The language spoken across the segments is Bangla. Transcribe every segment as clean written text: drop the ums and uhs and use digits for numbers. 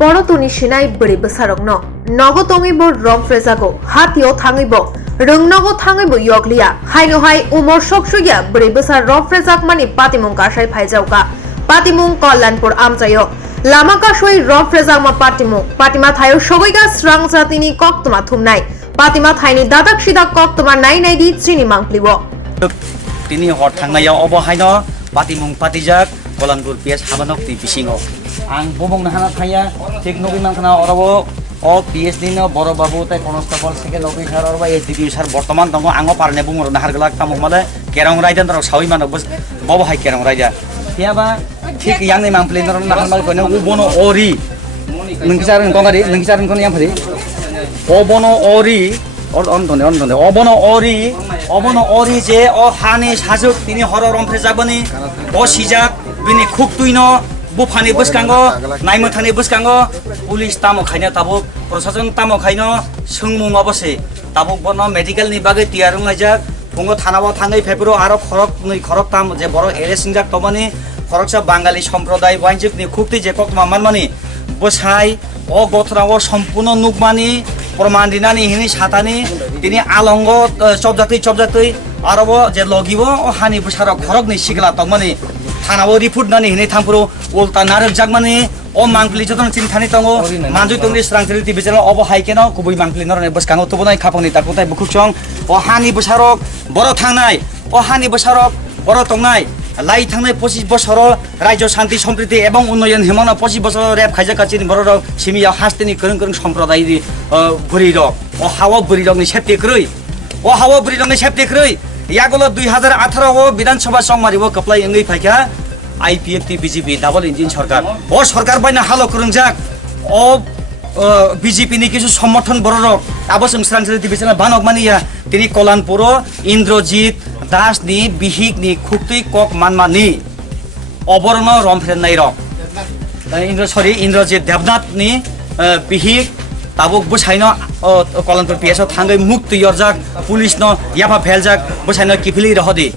বড়তনি সিনাই বড়ি বসারংনো নগতমিবো রং ফ্রেজাগো হাতিও থাঙিবো রংনগো থাঙিবো ইয়গলিয়া হাইনো হাই উমর সকসুইয়া বড়ি বসার রং ফ্রেজাক মানি পাতিমুং কাসাই ফাইজাউকা পাতিমুং কল্যাণপুর আমজাयो লামা কাসই রং ফ্রেজাকমা পাতিমা থায়ো সগৈগা স্রাং জাতিনি কক্তমা থুমনাই পাতিমা থাইনি দাদাক সিদাক কক্তমা নাই দি চিনি মাংপ্লিবো তিনি হর थांनायाव अबहायनो पातिमुं पातिजाक कलानपुर पिएस हाबानक ति बिसिङाव आं बबंनो हाना थाया थिक नगै मानखाना अरबो अ पिएस नि बर बाबु ताइ कनस्टेबल सेकेन्ड अफिसार अरबा एसडिपि सार बर्तमान दङ आङो पारने बुङर नाहारगलाक तामु माले केरं रायदान र सावि मानक बस बबहाय केरं रायदा याबा थिक यांनि मांप्लेनर नाहारमाल कोने उबनो ओरि नोंसारन गंगारि नोंसारन कोन यामफरि अबनो ओरि অবন অরি যে অ হানি সাজুক তিনি হর রমফ্রেজাকবানি অ সিজাক বিনি খুব তুইন বুফানি বসকাঙ্গ নাইমথানি বসকাঙ্গ পুলিশ তামো খাইনা তাবুক প্রশাসন তামো খাইনো सोंमुं अबसे ताबुक बन मेडिकल नि बागै तियारुं नायजाक बुङो थानाव थाङै फेब्रु आरो खरक ताम जे बर एरेसिंजाक तमानि खरकसा बांगाली सम्प्रदाय वाइनजुकनि खुबति जे कक्तमा मानमानि बसाय अ गथराव सम्पूर्ण नुकमानि प्रमाण दिनानि हिनि सातानि तिनि आलंग चबजातै आरब जे लगिबो अ हानि बसार खरकनि सिगला तमानि थानाव रिपोर्ट नानि हिनि थांपुरो उल्टा नारक जागमानि अ मांगप्लि जतन चिन थानि तंगो मानजु तंगनि स्रांथरि टिभिजन अब हाइकेनो कुबै मांगप्लि नरने बसकांगो तबनाय खापंनि ताकुताय बुखुचं अ हानि बसारक बर थांनाय अ हानि बसारक बर तंनाय लाई थांनाय 25 बছर राज्य शान्ति सम्प्रीति एवं उन्नयन हेमन 25 बছर रेप खाइजाका चिन बर सिमिया हास्तेनि करं सम्प्रदाय बुरिर अ हावा बुरिरनि सेप्ति क्रय अ हावा बुरिरनि सेप्ति क्रय यागलो 2018 ओ विधानसभा संमारिबो कप्लाय एंगै फाइका आईपीएफटी बीजेपी डाबल इंजिन सरकार ओ सरकार बायना हालो करंजाक ओ बीजेपी नि किछु समर्थन बररक आबो संस्रांसरि डिभिजन बानक मानिया तिनि कलानपुर इन्द्रजित दास नि बिहिक नि खुक्ति कक मानमानि अबरन रमफ्रेनाय रक इन्द्रजित देवनाथ नि बिहिक ताबुक बसाइनो कलानपुर पिएस थांगै मुक्त यरजाक पुलिस न याफा फेलजाक बसाइनो किफिलि रहदि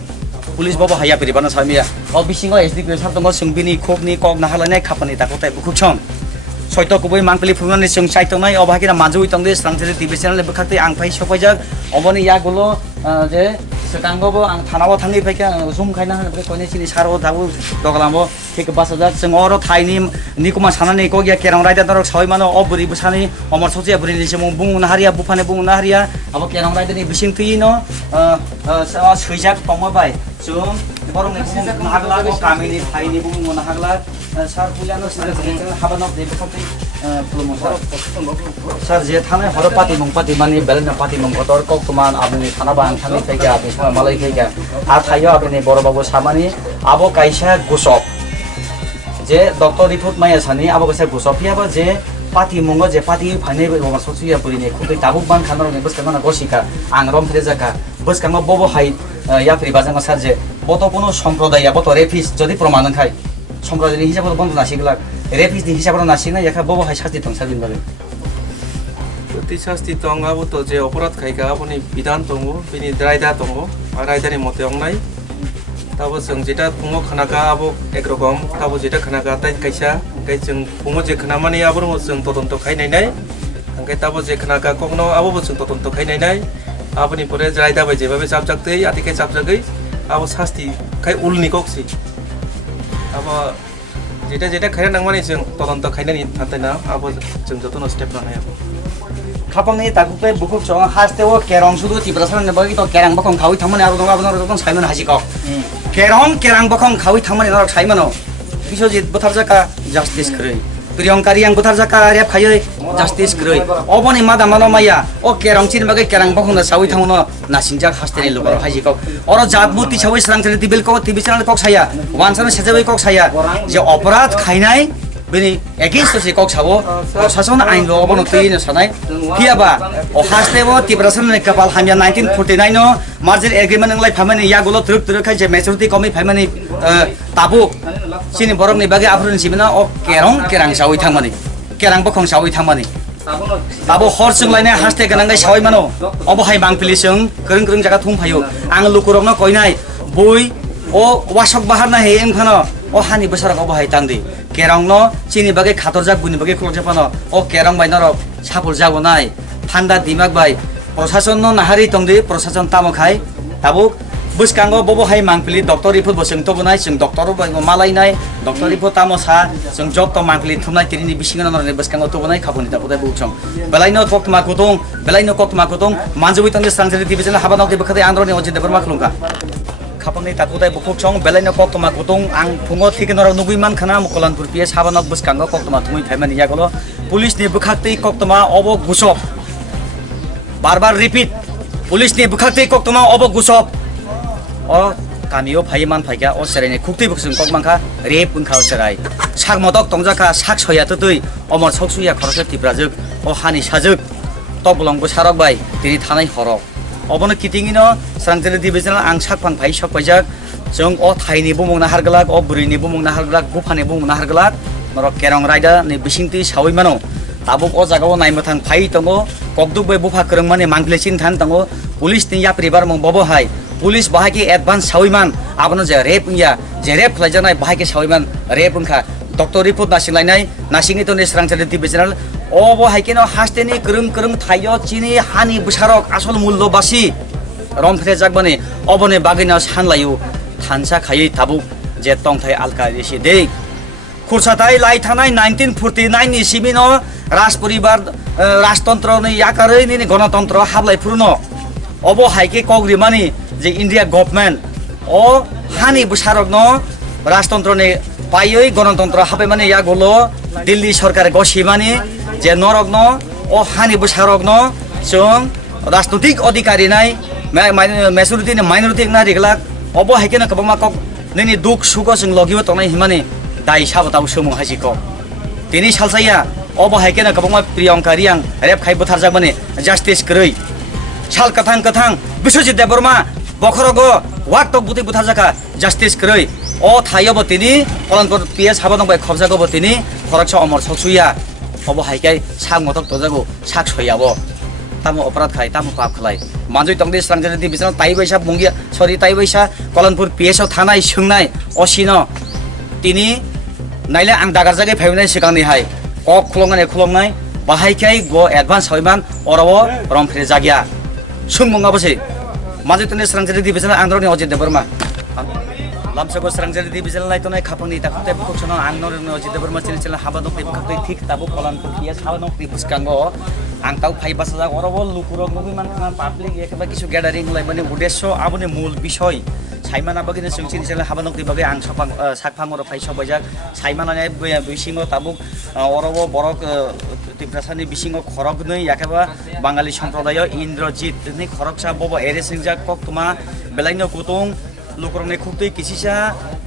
पुलिस बाबा हाया परिबाना सामिया अ बिसिङाव एसडीपी सार दङ सोंबिनि खबनि कक नाहालायनाय खापानि ताकताय बुखुछं सयत कुबै मांगपलि फुंनानि जों साइतंनाय अबाकिना मानजुइ तंदे स्रांथरि टिभि चेनेल बखाक्ते आं फाइ सफायजाक अबनि यागुलो जे सकांगबो आं थानाव थांनि फाइका जुम खायना होनबे कोइने सिनि सारो दाबु दगलामबो थिक बासजाक जों अर थाइनि निकुमा सानानि कगिया केरां रायदा दरक सावै मानो अबुरि बसानि अमर सजिया बुरिनि सिमु बुंना हारिया बुफाने बुंना हारिया अब केरां रायदानि बिसिं थैनो सैजाक तमबाय जों बरंनि नाहागला गामिनि थाइनि बुंनो नाहागला सार पुलियानो सार हाबानक दे बखाक्ते सर जे थानाय हर पाति मानि बेलना पाति मंग गतर कक्तमान आबनि थानाबा आं थानि फैगा आबनि समा मालाय फैगा आ थायो आबनि बरबाबो सामानि आबो काइसा गुसब जे डॉक्टर रिपोर्ट माया सानि आबो काइसा गुसफियाबो जे पाति मंग जे पाति फाइने बमा ससुया बुरिनि खुदै ताबुक बान खानरनि बसकाना गसिका आं रमफ्रे जाका बसकामा बबो हाइ याफ्रि बाजांगा सर जे बतो कोनो सम्प्रदाय बतो रेफिस जदि प्रमाण खाय सम्प्रदायनि हिसाबै बन्द नासिगला रेफिसनि हिसाबै नासिगना याखा बबो हाइ शास्ति तंसाबिन बागे प्रति शास्ति तंगाबो तो जे अपराध खायगा अपनि बिधान दंगो बिनि रायदा दंगो रायदानि मते अंगनाय ताबो जों जेटा फुङो खानागा आबो एक रकम ताबो जेटा खानागा ताइ काइसा गाय जों फुङो जे खानामानि आबो जों तदन्त खायनायनाय अंगे ताबो जे खानागा कखनो आबो जों तदन्त खायनायनाय आबोनि परे रायदा बाय जेबाबे जाबजाक्तै आतिके जाबजागै आबो शास्ति खाय उलनि कक्सि आबो जेटा खायना नांमानि जों तदन्त खायनायनि थांतायना आबो जों जतन स्टेप लानाय आबो खापंनि ताकुपे बुकुक चों हास्तेओ केरं सुदु तिब्रासन बगि तो केरं बखं खावि थामने आरो दंगा बन रतन साइमन हाजिक केरं बखं खावि थामने नर साइमनो बिसोजित बथारजाका जस्टिस खरै प्रियंकारि आं बथारजाका रेप खायै जस्टिस खरै अबनि मादा मानो माया ओ केरं चिन बगै केरं बखं सावि थामनो नासिंजा हास्तेनि लोगर हाजिक अर जातमुति सावि स्रांथरि टिबिल को टिभि चेनेल कक साया वानसन सेजबै कक साया जे अपराध खायनाय बेनि एगेन्स्ट से कक सावो प्रशासन आइन लो बन तैनो सानाय फियाबा अ हास्तेबो तिब्रासन ने कपाल हामिया 1949 नो मार्जिन एग्रीमेंट नंलाय फामानि यागुलो तुरुक खाय जे मेचुरिटी कमी फामानि ताबु सिनि बरंनि बागे आफ्रुनि सिबिना अ केरं सावै थांमानि केरं बखं सावै थांमानि ताबो हरसों लायनाय हास्ते गनांगाय सावै मानो अबहाय बांपिलिसों करं जागा थुम फायो आं लुकुरंनो कयनाय बय ओ वासक बाहार ना हे एंखानो o hani besarok obo hai tangdi kerong no chini bage khatorjak buni bage khulok japano o kerong bai norok sapul jago nai thanda dimak bai প্রশাসন নাহারি তংদি প্রশাসন তামো খাই তাবো বসকাঙ্গো ববো হাই মাংপলি ডক্টর রিপোর্ট বসং তো বনাই जों ডক্টর মালাই নাই ডক্টর রিপোর্ট তামো সা जों জব তো মাংপলি থুমনাই তিরিনি বিসিং নরনে বসকাঙ্গো তো বনাই খাবনি তাবো দাই বুচং বেলাইনো কক্তমা কুতং বেলাইনো কক্তমা কুতং মানজুবি তংদি সাংজরি ডিভিজন হাবা নক দেবখাতে আন্দ্রনি অজে দেবর মাখলুকা খাপনি তাকো দাই বুকুক চং বেলাইনো কক্তমা কুতং আং ফুঙ্গো থিকে নর নুগুই মান খানা মকলানপুর পিএস হাবা নক বসকাঙ্গো কক্তমা তুই ফাইমানি ইয়াগলো পুলিশ নি বুখাতে কক্তমা অব গুসব बार-बार रिपिट पुलिस नि बुखाते कक्तमा अब गुसब ओ गामियाव फायमान फायगा ओ सेरायनि खुक्ति बुखसुं ककमांखा रेप उनखा सेराय साग मदक तंजाखा साग सयात तै अमर सकसुया खरसे तिब्राजोग ओ हानि साजोग तबलंग सारक बाय तिनि थानाय हरक अबनो किटिंगिनो स्रांजलि डिभिजनाल आं सागफां फाय सकबायजाक जों ओ थाइनि बुमुंना हारगलाक ओ बुरिनि बुमुंना हारगलाक गुफानि बुमुंना हारगलाक नरक केरं रायदा नि बिसिंति सावै मानो ताबुक ओ जागाव नायमथां फाय तंगो ककदुक बै बुफा करं माने मांगलेसिन थान तंगो पुलिस नि याप्रिबार मं बबो हाय पुलिस बाहायके एडभान्स सावैमान आबनो जे रेप या जे रेप लायजानाय बाहायके सावैमान रेप उनखा डक्टर रिपोर्ट नासिंलायनाय नासिंनि तो नेसरांजलि डिभिजनाल ओ बाहायकेनो हास्टेनि करं थायो चिनि हानि बुसारक आसल मूल्य बासि रमफ्रे जागबाने अबने बागैना सानलायो थानसा खायै ताबुक जे तंथाय आलका रिसि दे खुरसाथाय लाई थानाय 1949 नि सिबिनो राज परिवार राजतंत्र नि याकारै नि गणतंत्र हाबलाय फुरनो अबो हाइके कग्रिमानि जे इन्डिया गभर्नमेन्ट ओ हानि बुसारक न राजतंत्र नि पायै गणतंत्र हाबे माने या गलो दिल्ली सरकार गसिमानि जे नरक न ओ हानि बुसारक न जों राजनैतिक अधिकारी नाय मेजरिटी नि माइनरिटी ना रिगलाक अबो हाइके न कबमा कक नैनि दुख सुख जों लगिबो तनाय हिमानि दाय साबताव सोमो हाजिको तिनि सालसाया अब हाइकेना कबमा प्रियंका रियां रेप खाइ बुथारजाक माने जस्टिस करै साल कथां बिश्वजित देबबर्मा बखरगो वाक तक बुथि बुथारजाका जस्टिस करै ओ थायबो तिनि कलनपुर पिएस हाबा दंबाय खबजागो तिनि खरक्ष अमर ससुया अब हाइकाय साग मथक तजागो साग सयाबो तामो अपराध खाय तामो पाप खलाय मानजै तंदि स्रांजलि डिभिजन ताइबैसा मुंगिया सरि ताइबैसा कलनपुर पिएस आव थानाय सोंनाय असिनो तिनि नाइले आं दागारजागे फायनाय सिगांनि हाय कक खुलंनाय बाहायखाय गो एडभान्स हयमान अरबो रमफ्रे जागिया सुंमंगाबोसै माजितने स्रांजलि डिभिजन आंद्रनि अजित देबबर्मा लामसगो स्रांजलि डिभिजन लाइतनाय खाफंनि ताखुते बुखसनो आंनरनि अजित देबबर्मा चेनेल हाबा दक्ति बुखाखै ठीक ताबो कलनपुर पिएस हाबा दक्ति बुसकांगो आं ताव फाइबासा अरबो लुकुरक नबिमान खाना पाब्लिक एकेबा किछु ग्यादारिं लाइमाने उद्देश्य आबोनि मूल विषय साइमाना बगिने जों चेनेल हाबा दक्ति बगे आं सागफां अर फाइ सबायजाक साइमानाने बिसिङो ताबुक अरबो बरक तिब्रासानि बिसिङो खरगनै याकेबा बाङालि सम्प्रदाय इन्द्रजित नि खरकसा बबो एरेसिंजा कक्तमा बेलाइनो कुतुं लुकुरंनि खुक्तै किसिसा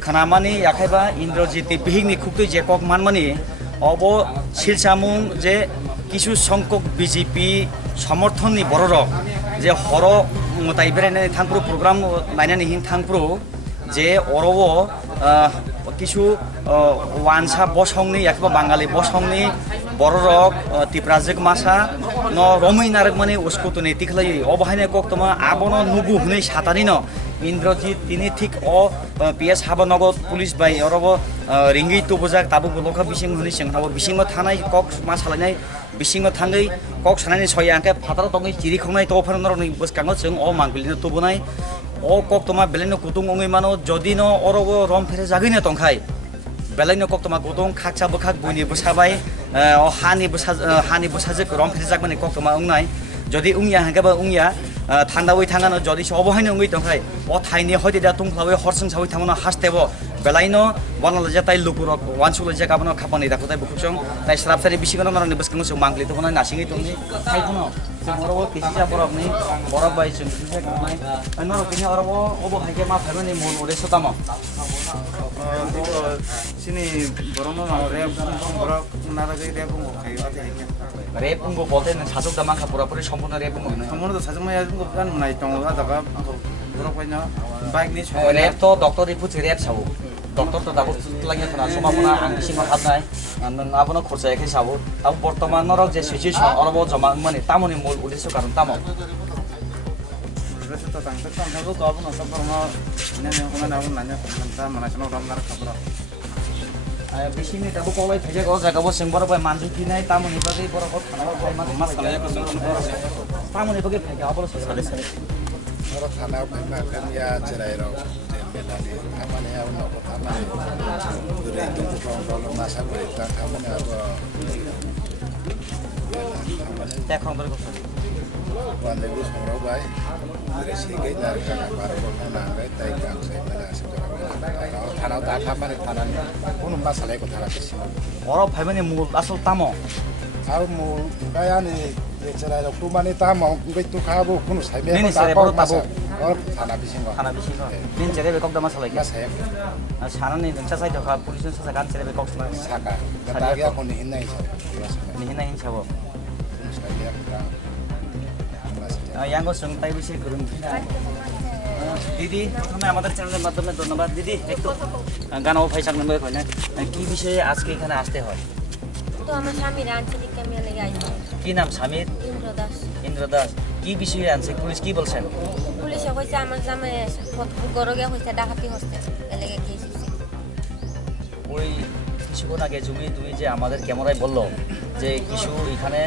खानामानि याकेबा इन्द्रजित बिहिंनि खुक्तै जे कक मानमानि अबो सिलसामुं जे किछु संख्यक बिजेपि समर्थननि बररक जे हर मताय बेरायनानै थांफ्रु प्रग्राम नायनानै हिं थांफ्रु जे अरबो किछु वानसा बसंनि याकेबा बाङालि बसंनि बररक तिब्राजोग मासा न रमै नारक माने उसकुतुनि तिखलै अबहायने कक्तमा आबनो नुगु हुनै सातानिनो इन्द्रजित तिनि ठीक अ पिएस हाबानगर पुलिस बाय अरबो रिंगै तुबुजाक ताबु गलखा बिसिं हुनै सिंहाबो बिसिंमा थानाय कक मा सालायनाय बिसिंमा थाङै कक सानायनि सय आंके फातार तङै चिरि खंनाय तफरनरनि बसकांगो जों अ मांगलिनो तुबुनाय अ कक्तमा बेलेनो कुतुं ओङै मानो जदिनो अरबो रमफेरे जागैनो तंखाय बेलाइनो कक्तमा कुतुं खाकसा बखाक बुनि बुसाबाय हानि बुसाजोक रमफेरे जागमाने कक्तमा ओंनाय जदि उंया हांगाबा उंया थान्दावै थाङानो जदि सबहायनो ओङै तंखाय अ थाइनि हयदि दा तुंख्लावै हरसं सावै थामनो हास्तेबो बेलाइनो वानला ताइ लुकुरक वानसुल जे गाबनो खापानि दाखुताय बुखुसं ताइ स्राबसारि बिसिगनो नरनि बसकांगो जों मांगलि तखना नासिङै तंनि थाइखनो जों अरबो किसिसा बरफनि बरफ बाय जों किसिसा गामनाय नरक किनि अरबो अबो हाइके मा फाइमानि मूल उद्देश्य तामो sini borong mau rep borok naragi rep mau kayu aja ini. Rep ungu bolte nih sajok damang kapura-puri sempurna rep ungu. Kamu tuh sajok maya ungu kan menai tong ada apa borok punya baik nih. Rep to dokter ribut rep sabu. Dokter to dapat lagi kena semua puna angkisi mahatnai. Nang apa no khursa ekhe sabu. Tahu portoman norok je situation orang bawa zaman mana tamu nih mul udah suka tamu. Terus itu tang, aku kau pun nonton porno ini yang mana aku nanya tentang mana channel orang narak kapura. बिसिनि दाबो कलाय फैजा गो जागाबो जों बर' बाय मानजु फिनाय तामुनि बागै बर' गो थानाव फाय मा सालाया को जों तामुनि बागै फैगा अबल साले साले Orang tanah memang kan ya cerai roh, melani, kamane ya orang kota mana, dari itu kalau masa berita kamane apa, তে খং ধরে কথা wanda bus orang baik, dari sini dari kana baru orang nanggai, tapi kan saya mana sejarah tanah tak kamane tanah, pun masalah itu tanah sih. 어러 발면이 뭐 아슬 따모 Aku mau kayak nih, cerai roh rumah nih tamu, gue itu kabu, pun saya Ini memang cerai tak baru masa, tabu. orang tanah bising kok, 하나 비신 거 닌 제레베 꺽다 마살라이게 mas saya 사는 니 능차 사이트 가 폴리스 사사 간 제레베 꺽스나 saka, kata aku nih ini sih, 니 히나 힌 차보 saya kurang, mas 양고 성 তাইবি시 그런 দিদি প্রথমে আমাদের চ্যানেলের মাধ্যমে ধন্যবাদ দিদি একটু গান ও ভাই সামনে কই না কি বিষয়ে আজকে এখানে আসতে হয় তো আমার স্বামীর আঞ্চলিক ক্যামেরা লেগে আইছে কি নাম স্বামীর ইন্দ্র দাস ইন্দ্র দাস কি বিষয়ে আনছে পুলিশ কি বলছেন পুলিশে কইছে আমার জামাই গরগে হইছে ডাকাতি হচ্ছে এলাকে কেস হইছে ওই কিছুক্ষণ আগে জমি তুমি যে আমাদের ক্যামেরায় বললো যে কিছু এখানে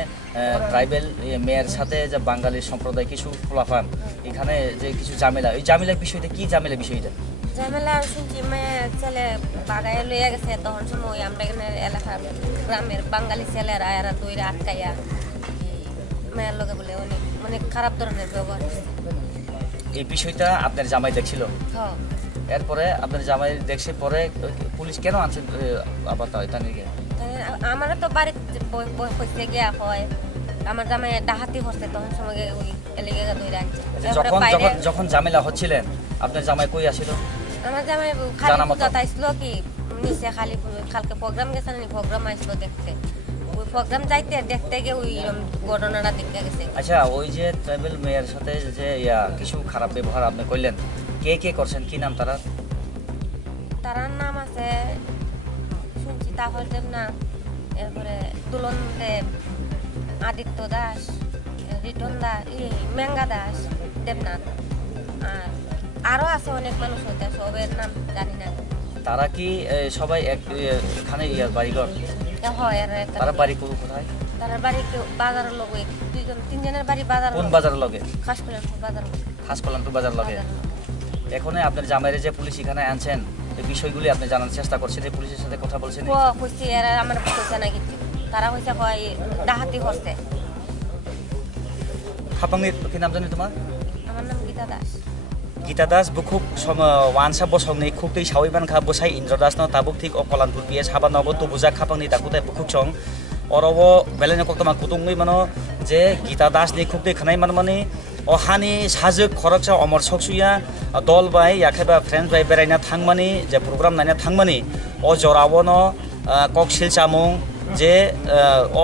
ট্রাইবেল মেয়ের সাথে যে বাঙালি সম্প্রদায় কিছু খোলাফান এখানে যে কিছু ঝামেলা ওই ঝামেলার বিষয়টা কি ঝামেলা বিষয়টা ঝামেলা শুনছি মেয়ে ছেলে বাগায় লইয়া গেছে তখন সময় আমরা এখানে এলাকার গ্রামের বাঙালি ছেলেরা এরা দইরা আটকাইয়া মেয়ের লগে বলে অনেক মানে খারাপ ধরনের ব্যবহার করছে। এই বিষয়টা আপনার জামাই দেখছিল হ্যাঁ এরপরে আপনার জামাই দেখছে পরে পুলিশ কেন আনছে আবার তা নিয়ে আমার তো বাড়িতে হইতে গিয়া হয় আমার জামাই ডাকাতি হচ্ছে তখন সময় ওই এলাকা দইরা আনছে এরপরে যখন বাইরে যখন যখন ঝামেলা হচ্ছিলেন আপনার জামাই কই আসিল আমার জামাই জানা খালি মতো। পূজা তাইছিল কি নিচে খালি কালকে প্রোগ্রাম গেছে না প্রোগ্রাম আসলো দেখতে ওই প্রোগ্রাম যাইতে দেখতে গিয়ে ওই ঘটনাটা দেখতে গেছে আচ্ছা ওই যে ট্রাইবেল মেয়ের সাথে যে কিছু খারাপ ব্যবহার আপনি করলেন কে কে করছেন কি নাম তারা তার নাম আছে শুনছি তাহল দেব না এরপরে দুলন দেব আদিত্য দাস রিটন দাস মেঙ্গা দাস দেবনাথ আর আরো আছে অনেক মানুষ হতে সবের নাম জানি না তারা কি সবাই এখানে বাড়িঘর হয় আর একটা তারা বাড়ি কোথায় তার বাড়ি কেউ বাজারের লোক দুইজন তিনজনের বাড়ি বাজার কোন বাজারের লগে খাস করে বাজার খাসকলানপুর বাজার লগে এখন আপনার জামাইরে যে পুলিশ এখানে আনছেন এই বিষয়গুলি আপনি জানার চেষ্টা করছেন এই পুলিশের সাথে কথা বলছেন কইছি এরা আমার কইছে না কিছু তারা হইছে কয় ডাহাতি হচ্ছে খাপাংনির কি নাম জানি তোমার আমার নাম গীতা দাস গীতা দাস বুকুক ওয়ানসা বসংনি খুকতৈ সাউইবান খা বসাই ইন্দ্র দাস ন তাবুক ঠিক অকলানপুর পিএস হাবা নব তুবুজা খাপাংনি তাকুতে বুকুক সং অরব বেলেনে কক্তমা কুতুংনি মানো যে গীতা দাস নি খুকতৈ খানাই মানে অহানি সাজো খরকসা অমর সকসুয়া দল বাই ইয়াখাবা ফ্রেন্ড বাই বেরাইনা থাংমানি যে প্রোগ্রাম নাইনা থাংমানি অ জরাবন কক শিলচামুং যে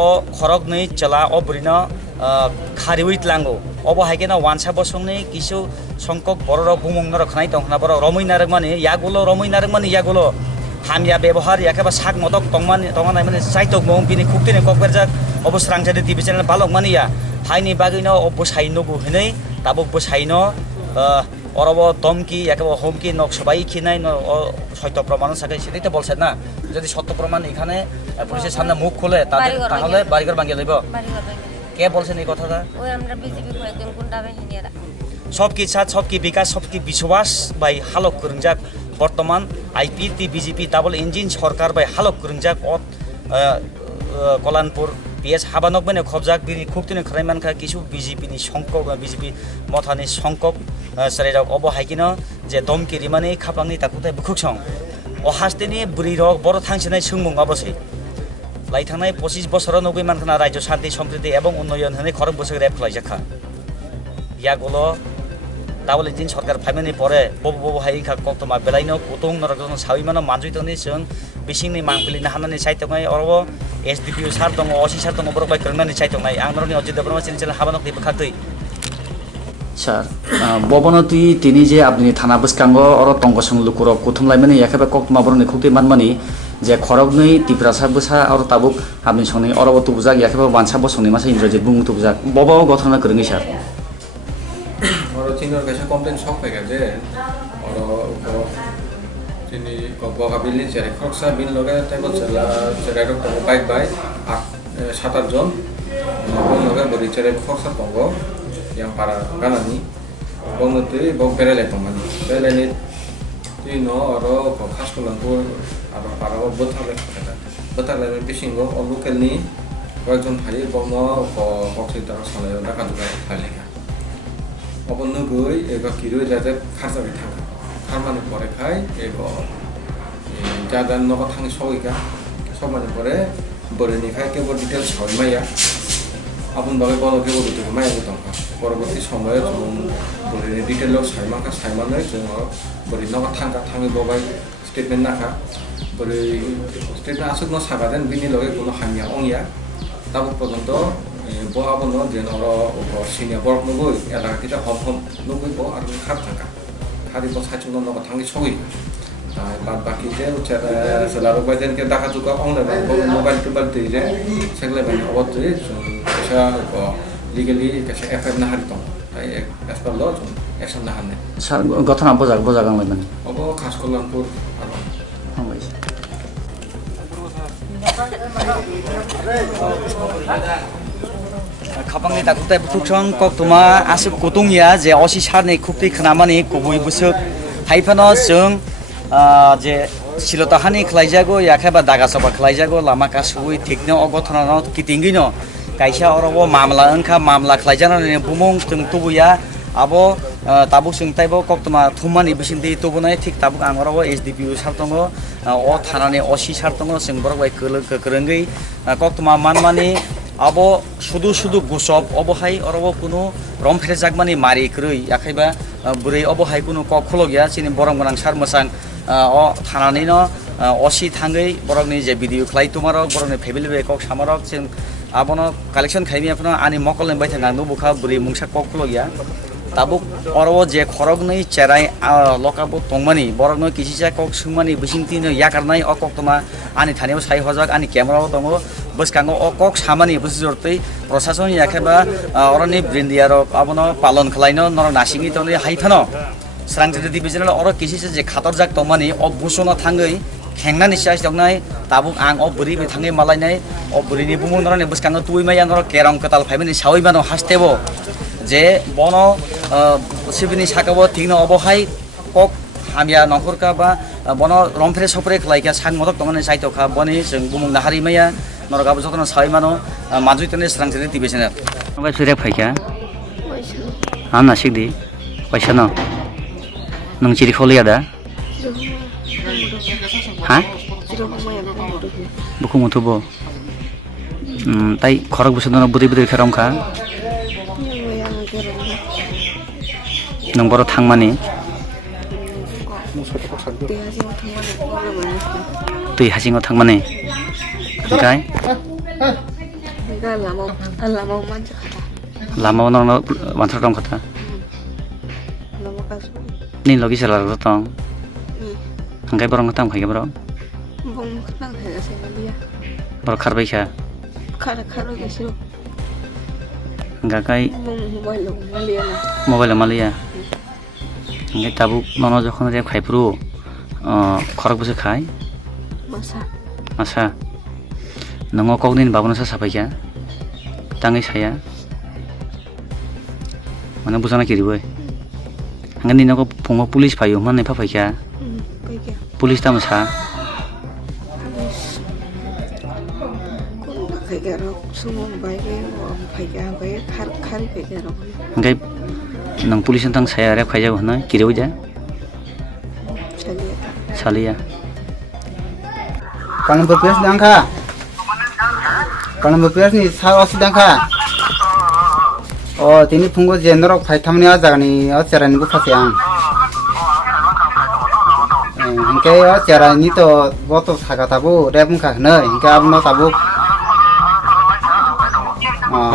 অ খরক नै চলা অ বরিনা খারিউইত লাঙ্গো অব হাইকেনা ওয়ানসা বসংনি কিছু সংখ্যক বড় বুমুং নরখানাই তংনা বড় রমৈ নারক মানে রমৈ নারক মানে ইয়াগুলো হামিয়া ব্যবহার একেবারে শাক মদক তংমানাই মানে চাইতক মং বিনি খুকতিনি ককবেরজাক অবস্রাংজাদি টিভি চ্যানেল বালক মানিয়া হাইনি বাগৈনো অবসাইনো বুহেनै তাবুক বসাইনো অরব দমকি একেবারে হোমকি নক সবাই খিনাই সত্য প্রমাণ থাকে সেটাই তো বলছেন না যদি সত্য প্রমাণ এখানে পুলিশের সামনে মুখ খোলে তাহলে বাড়িঘর ভাঙিয়ে লইব বাড়িঘর ভেঙে কে বলছেন এই কথাটা ওই আমরা বিজেপি কয়েকজন গুন্ডা বাহিনীরা सबकी साथ सबकी विकास सबकी विश्वास बाई हालक करंजाक बर्तमान आईपीटी बीजेपी डाबल इंजिन सरकार बाई हालक करंजाक कलानपुर पिएस हाबानक माने खबजाक बिनि खुक्तिनि खराय मानखा किछु बीजेपी नि संकक बीजेपी मथानि संकक सरेराव अब हाइकिनो जे दमकि रिमानि खापांनि ताकुते बुखुकसं अहास्तेनि बुरिरक बर थांसिनाय सोंमुं अबसै लाइथांनाय 25 বছর नगै मानखना राज्य शान्ति समृद्धि एवं उन्नयन होनाय खरक बोसोर रेप खलायजाखा यागुलो डाबल इंजिन सरकार फाइमानि परे बबो हाइखा कक्तमा बेलाइनो कुतुं नरगन साविमानो मानजुइतनि जों बिसिंनि मांगबिलिना हानानि साइतंगाय अरबो एसडीपीओ सार दङ ओसी सार दङ बरबाय करनानि साइतंगाय आंनरनि अजित देब्रमा चेनेल हाबानक दिबो खातै স্যার ববনো তিনি যে আপনি থানা বসকাঙ্গ অর টংকসং লুকুরক কুথুমলাইমানি একেবারে কক্তমা বরনি খুঁটি মানমানি যে খরগनै টিপ্রাসা বসা আর তাবুক আপনি সঙ্গে অরব তুবুজাক একেবারে বানসা বসংনি মাসা ইন্দ্রজিৎ বুং তুবুজাক ববাও ঘটনা করঙ্গি স্যার और चिन्हर कैसे कम्प्लेन सब पाएगा जे और Tini bawa kabin cerai kroksa bin loga table cerai dok tunggu baik-baik 7-8 জন bong loga beri cerai kroksa tunggu yang para kanani bong itu bong perele tongmani perele ni tino oro khas kulanpur aro para betal le bisingo o local ni কয়েকজন ভাই বঙ্গ বক্সিতার সালে টাকা দুটা ফাইলেখা অবন নগৈ এবা কিরো যাতে খারজাবি থাকা খারমানি পরে খাই এবা যাদা নগা থাঙ্গি সগিকা সমানি পরে বরেনি খাই কেবল ডিটেলস হয় মাইয়া আপন ভাবে বড় কেবল দুটো মাইয়া দংকা পরবর্তী সময়ে যখন বরেনি ডিটেল সাইমাকা সাইমানে जों বরি নগা থাঙ্গা থাঙ্গি ববাই স্টেটমেন্ট নাখা বরি স্টেটমেন্ট আসুক ন সাগাদেন বিনি লগে কোনো হামিয়া অংয়া তাবো পর্যন্ত বহাবন যেন সিনিয়র বরফ নগৈ এলাকা kita হম নগৈ ব আর খার থাকা খারি ব সাইচুন নগ থাঙ্গি সগৈ বাদ বাকি যে সেলারো বাইদেন কে দেখা জুকা অংলে মোবাইল টোবাইল তৈরে সেগলে মানে অবতরে সেটা লিগালি কাছে এফআইআর না হারি দं তাই এস পার ল অ্যাকশন না হানে सार गथना बजागां लायमानि অব খাস কল্যাণপুর আর हामबाय खापांनि दाखुथाय बुथुखं कक्तमा आसु कुतुंया जे असी सारनि खुक्ति खनामानि कबुइ बुसुक हाइफानो जों जे सिलताहानि खलाइजागो याखाबा दागासबा खलाइजागो लामा कासुइ थिकनो अगथनानो कितिंगिनो काइसा अरबो मामला ओंखा मामला खलाइजानानि बुमुं जों तुबुया आबो ताबुक जों ताइबो कक्तमा थुमानि बिसिन्ति तुबुनाय थिक ताबुक आंगराबो एसडिपिउ सारतंगो अ थानानि असी सारतंगो जों बरबाय गोरोंगै कक्तमा मानमानि abo sudu gusop obo hai orobo kuno romfre jagmani mari krui yakhaiba burei obo hai kuno kokhulog ya chini borong gonang sar mosang o thanani no osi thangai borongni je video khlai tumarok borongni family be kok samarok ching abono collection khaimi apno ani mokol bai thang nu bukha burei mungsa kokhulog ya tabuk orobo je khorognai cherai lokabo tongmani borogno kisisa kok sungmani bisingti no yakarnai o koktoma ani thaneo sai hojak ani camera tongo boskango o kok samani busjortei prosason yakheba oroni brindiarok abono palon khlaino nor nasingi toni haifano srangjeti divisional oro kisisa je khator jak tongmani o busono thangai khengna ni chais dongnai tabuk ang o buri be thangai malainai o buri ni bumung norani boskango tuimaya nor kerong katal phaimani sawai mano hastebo যে বন সিবিনি সাকাবো ঠিকনো অবহাই কক হামিয়া নহরকা বা বন রমফ্রে সপরে খলাইকা সাং মদক তংনে সাইতখা বনি जों बुमुं नाहारि माया नरगाबो जतन साइ मानो मानजुइतने स्रांजरे दिबेसन ओमफ्राय सुरे फाइका आना सिगदि पैसानो नों चिरि खलिया दा हा बुकु मुथुबो ताइ खरक बुसनो बुदि बुदि खरमखा नंबर थांमानि दै हासिङाव थांमानि ओमफ्राय लामायाव नोंनाव मानसिफोर दं खोथा नि लगे सेलार दं ओमफ्राय बर' खोथा ओमफ्राय बर' बर' खारबायखा ओमफ्राय मबाइल मालिया ओमफ्राय ताबुक नन जखन रेब खायफ्रु खरक बुसो खाय मासा नोङो कगनिन बाबुनो साफायखा ताङै साया माने बुजाना किरिबो ओमफ्राय निनाव फुङाव पुलिस फायो माने फाफायखा पुलिस तामसा ओमफ्राय नों पुलिसजों थां साया रेब खायजागौ होनो किरिबो जा सालिया Kalau berpias dangka, kalau berpias ni saya osi dangka. Oh, ini punggu jenderok fightam ni aja ni, acara ni bukan siang. Hingga acara ni tu waktu saya tabu, dia pun kah, nih, hingga abang tabu. Oh,